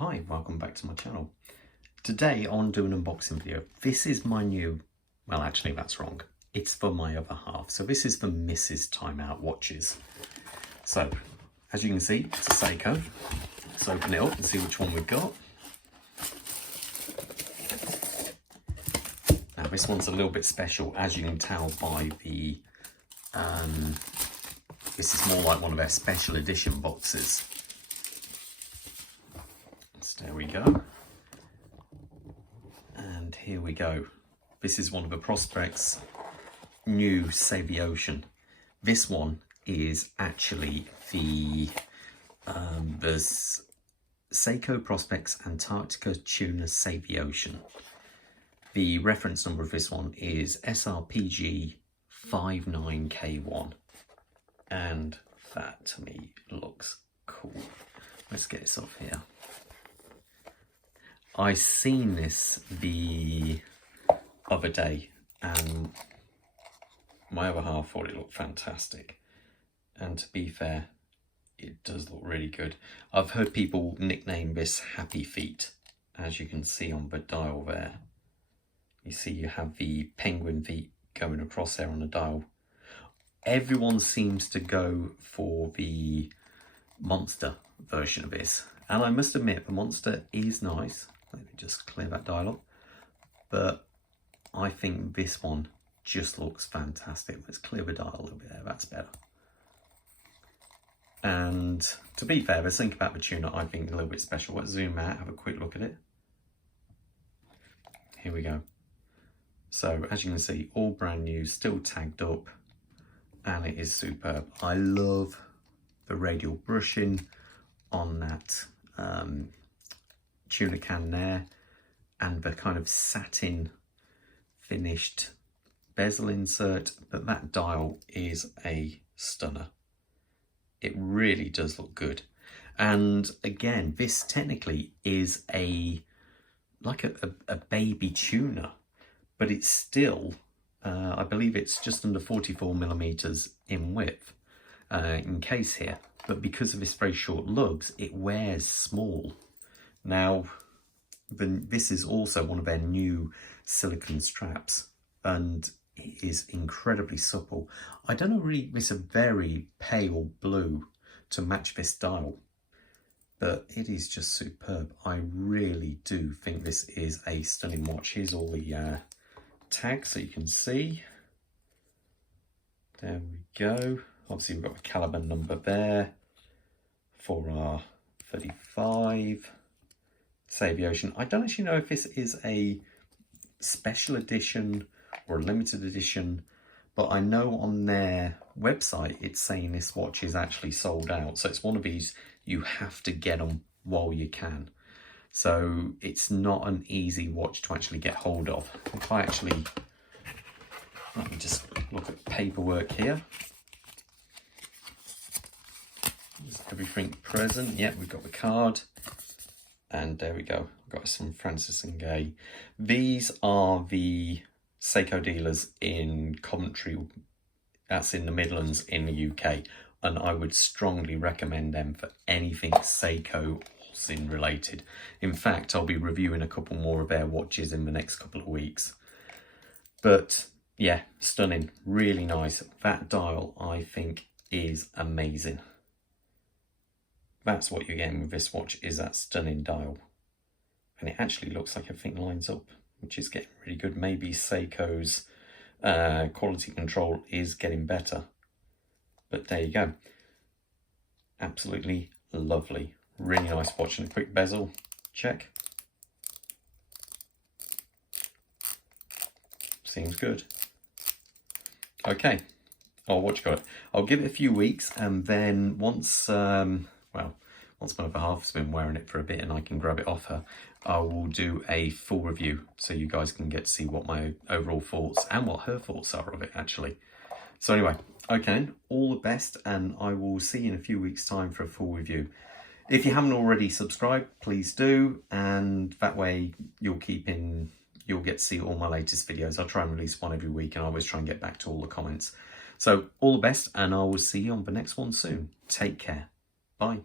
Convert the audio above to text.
Hi, welcome back to my channel. Today I want to do an unboxing video. This is my new, well actually that's wrong. It's for my other half. So this is the Mrs. Time Out watches. So as you can see, it's a Seiko. Let's open it up and see which one we've got. Now this one's a little bit special, as you can tell by the, this is more like one of their special edition boxes. There we go. And here we go. This is one of the Prospects new Save the Ocean. This one is actually the Seiko Prospects Antarctica Tuna Save the Ocean. The reference number of this one is SRPG59K1. And that to me looks cool. Let's get this off here. I seen this the other day and my other half thought it looked fantastic, and to be fair, it does look really good. I've heard people nickname this Happy Feet, as you can see on the dial there. You see you have the penguin feet going across there on the dial. Everyone seems to go for the Monster version of this, and I must admit the Monster is nice. Let me just clear that dial up. But I think this one just looks fantastic. Let's clear the dial a little bit there, that's better. And to be fair, let's think about the tuna, I think a little bit special. Let's zoom out, have a quick look at it. Here we go. So as you can see, all brand new, still tagged up, and it is superb. I love the radial brushing on that tuna can there, and the kind of satin finished bezel insert, but that dial is a stunner. It really does look good. And again, this technically is like a baby tuna, but it's still I believe it's just under 44mm in width in case here, but because of this very short lugs, it wears small. Now, this is also one of their new silicone straps, and it is incredibly supple. I don't know, really, it's a very pale blue to match this dial, but it is just superb. I really do think this is a stunning watch. Here's all the tags so you can see. There we go. Obviously we've got the caliber number there for our 35. Save the Ocean. I don't actually know if this is a special edition or a limited edition, but I know on their website it's saying this watch is actually sold out. So it's one of these, you have to get them while you can. So it's not an easy watch to actually get hold of. If I actually, let me just look at paperwork here. Is everything present? Yeah, we've got the card. And there we go, got some Francis and Gay. These are the Seiko dealers in Coventry, that's in the Midlands in the UK. And I would strongly recommend them for anything Seiko Austin related. In fact, I'll be reviewing a couple more of their watches in the next couple of weeks. But yeah, stunning, really nice. That dial, I think, is amazing. That's what you're getting with this watch, is that stunning dial. And it actually looks like everything lines up, which is getting really good. Maybe Seiko's quality control is getting better. But there you go. Absolutely lovely. Really nice watch. And a quick bezel check. Seems good. Okay. Oh, what you got? I'll give it a few weeks, and then once once my other half's been wearing it for a bit and I can grab it off her, I will do a full review so you guys can get to see what my overall thoughts and what her thoughts are of it actually. So anyway, okay, all the best, and I will see you in a few weeks' time for a full review. If you haven't already subscribed, please do, and that way you'll get to see all my latest videos. I'll try and release one every week, and I always try and get back to all the comments. So all the best, and I will see you on the next one soon. Take care. Bye.